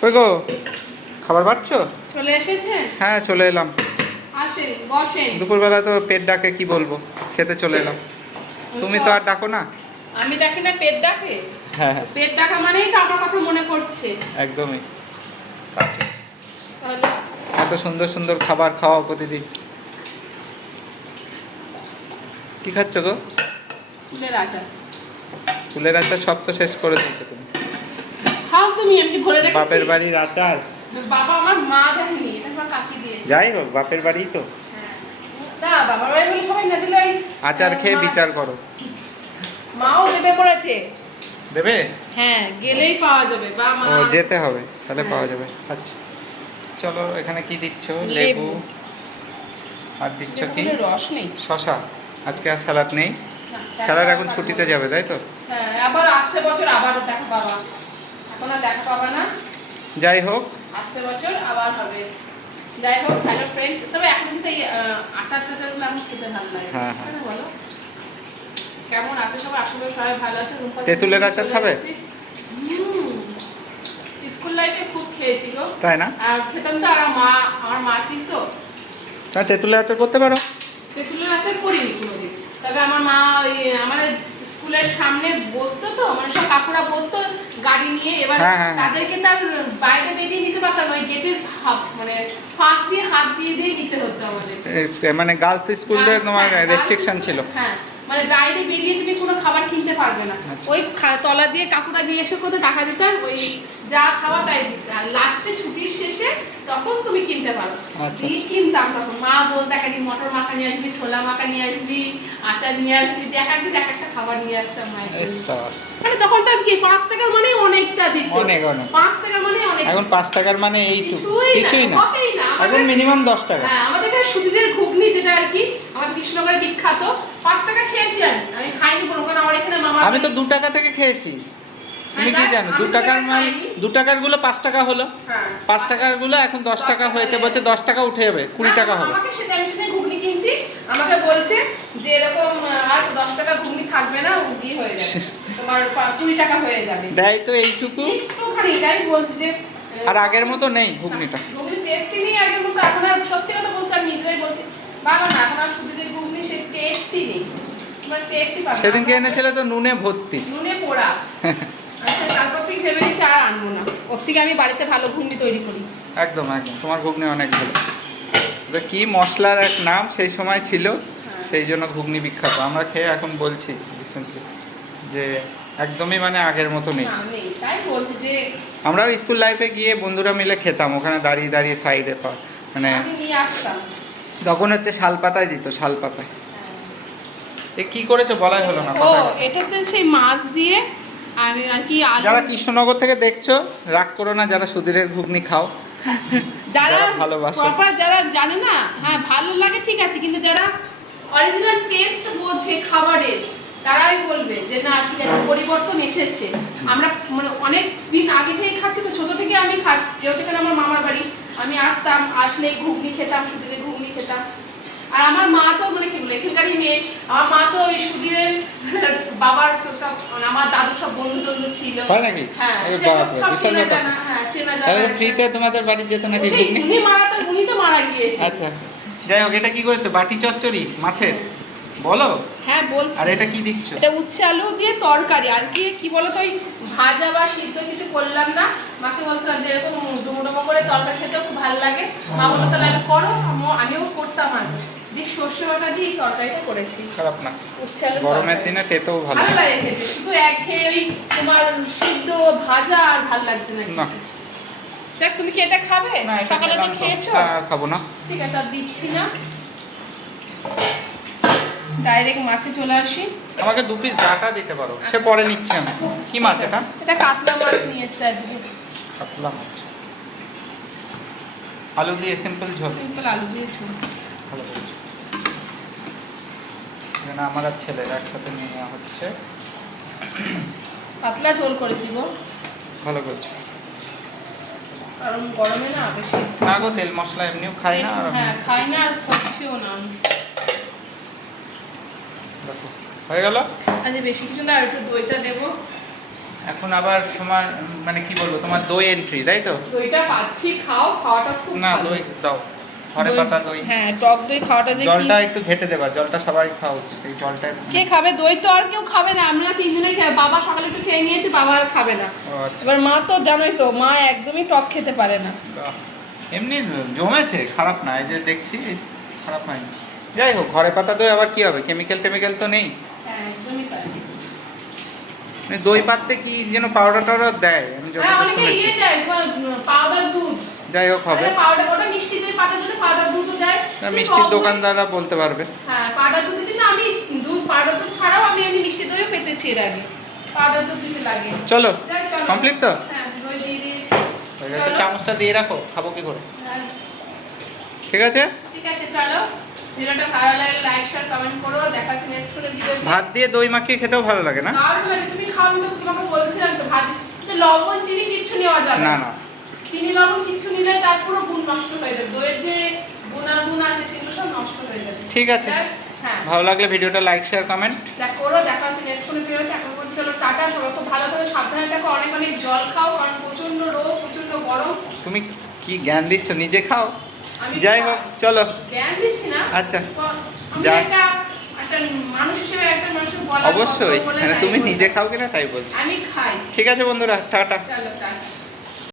কই গো? খাবার পাচ্ছ? চলে এসেছে? হ্যাঁ চলে এলাম। আসেন বসেন দুপুরবেলা তো পেট ডাকে কি বলব? খেতে চলে এলাম। তুমি তো আর ডাকো না? আমি ডাকি না পেট ডাকে? হ্যাঁ হ্যাঁ। পেট ডাকা মানেই তো আমার কথা মনে করছে একদমই। এত সুন্দর সুন্দর খাবার খাওয়া প্রতিদিন। কি খাচ্ছ গো? ফুলের আচার। ফুলের আচার সব তো শেষ করে দিয়েছ তুমি। খাও তুমি রেখেছি বাপের বাড়ির আচার। বাবা আমার মা দেয়নি এটা আমার কাকি দিয়েছে যাই হোক বাপের বাড়ি তো। হ্যাঁ। না বাবার বাড়ি বলে সবাই না ছিল ওই আচার খেয়ে বিচার করো। মাও দেবে পড়েছে। দেবে? হ্যাঁ গেলেই পাওয়া যাবে বা মা ও যেতে হবে তাহলে হ্যাঁ। পাওয়া যাবে। আচ্ছা। চলো এখানে কি দিচ্ছ? লেবু। আর দিচ্ছ কি? রস নেই। শশা। আজকে আর স্যালাড নেই। স্যালাড এখন ছুটিতে যাবে তাই তো? হ্যাঁ আবার আসছে বছর আবার দেখা পাবা আর দেখা পাবা না। যাই হোক। আসছে বছর আবার হবে। যাই হোক হ্যালো ফ্রেন্ডস তবে এখন কিন্তু এই আচার টাচারগুলো আমার খেতে ভালো লাগে। হ্যাঁ, হ্যাঁ। বলো? কেমন আছে সবাই? আসলে সবাই ভালো আছে। তেঁতুলের আচার খাবে? স্কুল লাইফে খুব খেয়েছি গো। তাই না? আর খেতাম তো আর মা আমার মা কিন্তু তুমি তেঁতুলের আচার করতে পারো। তেঁতুলের আচার করিনি কোনোদিন। তবে আমার মা ওই আমাদের স্কুলের সামনে বসতো তো মানে কাকুরা বসতো গাড়ি নিয়ে এবার হ্যাঁ, হ্যাঁ, হ্যাঁ। তাদেরকে তার বাইরে বেরিয়ে নিতে পারতাম ওই গেটের মানে ফাঁক দিয়ে হাত দিয়ে দিয়ে নিতে হতো আমাদের মানে গার্লস স্কুলে তোমার রেস্ট্রিকশন ছিল হ্যাঁ মানে বাইরে বেরিয়ে তুমি কোনো খাবার কিনতে পারবে না আচ্ছা। ওই তলা দিয়ে কাকুরা দিয়ে এসে কত টাকা দিতাম ওই যা খাওয়া তাই দিতে আর লাস্টে ছুটির শেষে তখন তুমি কিনতে পারো। আচ্ছা, কিনতাম তখন মা বলতে মটর মাখা নিয়ে আসবি ছোলা মাখা নিয়ে আসবি আচার নিয়ে আসবি দেখা দিন এক একটা খাবার নিয়ে আসতাম মায়ের মানে তখন তো আর কি পাঁচ টাকার মানে অনেকটা দিত। অনেক, অনেক। পাঁচ টাকার মানে অনেক। এখন পাঁচ টাকার মানে এইটুকু। কিছুই না, কিছুই না। এখন মিনিমাম দশ টাকা। হ্যাঁ আমাদের এখানে সুবিধের ঘুগনি যেটা আর কি আমাদের কৃষ্ণনগরে বিখ্যাত পাঁচ টাকা খেয়েছি আমি। আমি খাইনি বলব কারণ আমার এখানে মামা আমি তো দু টাকা থেকে খেয়েছি। তুমি কি জানো? দু টাকার মাল দু টাকারগুলো পাঁচ টাকা হলো। হ্যাঁ। পাঁচ টাকারগুলো এখন দশ টাকা হয়েছে বলছে দশ টাকা উঠে যাবে কুড়ি টাকা হবে। আমাকে সেটা আমি সেটা ঘুগনি কিনছি। আমাকে বলছে যে এরকম আর দশ টাকা ঘুগনি থাকবে না কি হয়ে যাবে। তোমার কুড়ি টাকা হয়ে যাবে। দেয় তো এইটুকু। একটুখানি তাই বলছি যে আর আগের মতো নেই ঘুগনিটা। ঘুগনি টেস্টই নেই আগের মতো এখন আর সত্যি কথা বলছি আমি নিজেই বলছি ভালো না এখন আর শুধু যে ঘুগনি সে টেস্টই নেই। সেদিনকে এনেছিলে তো নুনে ভর্তি। নুনে পোড়া। নিচ্ছি আর আনব না। ওর থেকে আমি বাড়িতে ভালো ঘুগনি তৈরি করি। একদম একদম। তোমার ঘুগনি অনেক ভালো। কি মশলার এক নাম সেই সময় ছিল সেই জন্য ঘুগনি বিখ্যাত। আমরা খেয়ে এখন বলছি রিসেন্টলি যে একদমই মানে আগের মতো নেই। আমরাও স্কুল লাইফে গিয়ে বন্ধুরা মিলে খেতাম। ওখানে দাঁড়িয়ে দাঁড়িয়ে সাইডে মানে আমি তখন হচ্ছে শাল পাতায় দিত শাল পাতায়। এ কি করেছ? বলাই হলো না ও। এটা হচ্ছে সেই মাছ দিয়ে আর আর কি যারা কৃষ্ণনগর থেকে দেখছ রাগ করো না যারা সুধীরের ঘুগনি খাও। যারা ভালোবাসে। যারা জানে না হ্যাঁ ভালো লাগে ঠিক আছে কিন্তু যারা অরিজিনাল টেস্ট বোঝে খাবারের তারাই বলবে যে না ঠিক আছে পরিবর্তন এসেছে। আমরা মানে অনেক দিন আগে থেকে খাচ্ছি তো ছোট থেকে আমি খাচ্ছি যেহেতু এখানে আমার মামার বাড়ি আমি আসতাম আসলেই ঘুগনি খেতাম সুধীরের ঘুগনি খেতাম। আর আমার মা তো মানে কি বলে এখানকারই মেয়ে আমার মা তো ওই সুধীরের বাবার সব মানে আমার দাদু সব বন্ধু টন্ধু ছিল। তাই নাকি? হ্যাঁ বিশাল ব্যাপার। হ্যাঁ চেনা তাহলে ফ্রিতে তোমাদের বাড়ি যেত নাকি উনি মারা তো উনি তো মারা গিয়েছে। আচ্ছা। যাই হোক এটা কি করেছ? বাটি চচ্চড়ি? মাছের? বলো। হ্যাঁ বলছি। আর এটা কি দিচ্ছ? এটা উচ্ছে আলু দিয়ে তরকারি। আর কি কি বলতো ওই ভাজা বা সিদ্ধ কিছু করলাম না। মাকে বলছিলাম যে এরকম ডুমো ডুমো করে তরকারি খেতেও খুব ভালো লাগে। মা বলল তাহলে আমি করো আমিও- আমিও করতাম আর দিয়ে সর্ষে বাটা দিয়ে তরকারিটা করেছি। খারাপ না। গরমের দিনে তেতেও ভালো। ভালো লাগে খেতে। শুধু একঘেয়ে ওই তোমার সিদ্ধ ভাজা আর ভালো লাগছে না না। দেখ তুমি কি এটা খাবে? সকালে তো খেয়েছো? খাব না। ঠিক আছে আর দিচ্ছি না। ডাইরেক্ট মাছে চলে আসি। আমাকে দু পিস ডাটা দিতে পারো। সে পরে নিচ্ছি আমি। কি মাছ এটা? এটা কাতলা মাছ নিয়ে এসছে আজকে। কাতলা মাছ। আলু দিয়ে সিম্পল ঝোল। সিম্পল আলু দিয়ে ঝোল। এখানে আমার আর ছেলের একসাথে নিয়ে নেওয়া হচ্ছে। পাতলা ঝোল করেছি গো। ভালো করেছ। কারণ গরমে না বেশি না গো তেল মশলা এমনিও খাই না আর হ্যাঁ খাই না আর খাচ্ছিও না। হয়ে গেল? আজ বেশি কিছু না একটু দইটা দেবো। এখন আবার তোমার মানে কি বলব তোমার দই এন্ট্রি তাই তো? দইটা পাচ্ছি খাও খাওয়াটা খুব না দই দাও। ঘরে দই- পাতা দই। হ্যাঁ টক দই খাওয়াটা যে কি- জলটা একটু ঘেটে দেবা জলটা সবাই খাওয়া উচিত এই জলটা কে খাবে? দই তো আর কেউ খাবে না আমরা তিনজনে খাই বাবা সকালে একটু খেয়ে নিয়েছে বাবা আর খাবে না। আচ্ছা। এবার মা তো জানোই তো মা একদমই টক খেতে পারে না। এমনি জমেছে খারাপ না এই যে দেখছি খারাপ হয়নি যাই হোক ঘরে পাতা দই আবার কি হবে? কেমিক্যাল টেমিক্যাল তো নেই। হ্যাঁ একদমই তাই। মানে দই পাততে কি যেন পাউডার টাউডার দেয়? আমি হ্যাঁ যতটা অনেকে শুনেছি ইয়ে দেয় তোমার পাউডার দুধ যাই হোক হবে। না, মিষ্টির দোকানদাররা বলতে পারবে। হ্যাঁ পাউডার দুধ দিতে আমি দুধ পাউডার দুধ ছাড়াও আমি এমনি মিষ্টি দইও পেতেছি এর আগে। পাউডার দুধ দিতে লাগে। চলো কমপ্লিট তো? হ্যাঁ দই দিয়ে দিয়েছি। গেছে চলো। চামচটা দিয়ে রাখো খাব কি করে? হ্যাঁ, ঠিক আছে? ঠিক আছে চলো। ভিডিওটা ভালো লাগলে লাইক শেয়ার কমেন্ট করো। দেখা হচ্ছে নেক্সট করে ভিডিও ভাত দিয়ে দই মাখিয়ে খেতেও ভালো লাগে না? দারুণ লাগে তুমি খাও আমি তো তোমাকে বলছিলাম তো ভাত লবণ চিনি কিচ্ছু নেওয়া যাবে না। না। চিনি লবণ কিচ্ছু নিলে তার পুরো গুণ নষ্ট হয়ে যাবে। দইয়ের যে গুণাগুণ আছে সেগুলো সব নষ্ট হয়ে যাবে। ঠিক আছে। হ্যাঁ। ভালো লাগলে ভিডিওটা লাইক শেয়ার কমেন্ট দেখ করো দেখা হচ্ছে নেক্সট কোনো ভিডিওতে এখন পর্যন্ত চলো টাটা সবাই খুব ভালো করে সাবধানে থাকো অনেক অনেক জল খাও কারণ প্রচণ্ড রোদ প্রচণ্ড গরম। তুমি কি জ্ঞান দিচ্ছ? নিজে খাও। যাই হোক চলো। জ্ঞান দিচ্ছি না। আচ্ছা। যা- অবশ্যই। মানে তুমি নিজে খাও কিনা তাই বলছি। আমি খাই। ঠিক আছে বন্ধুরা টাটা।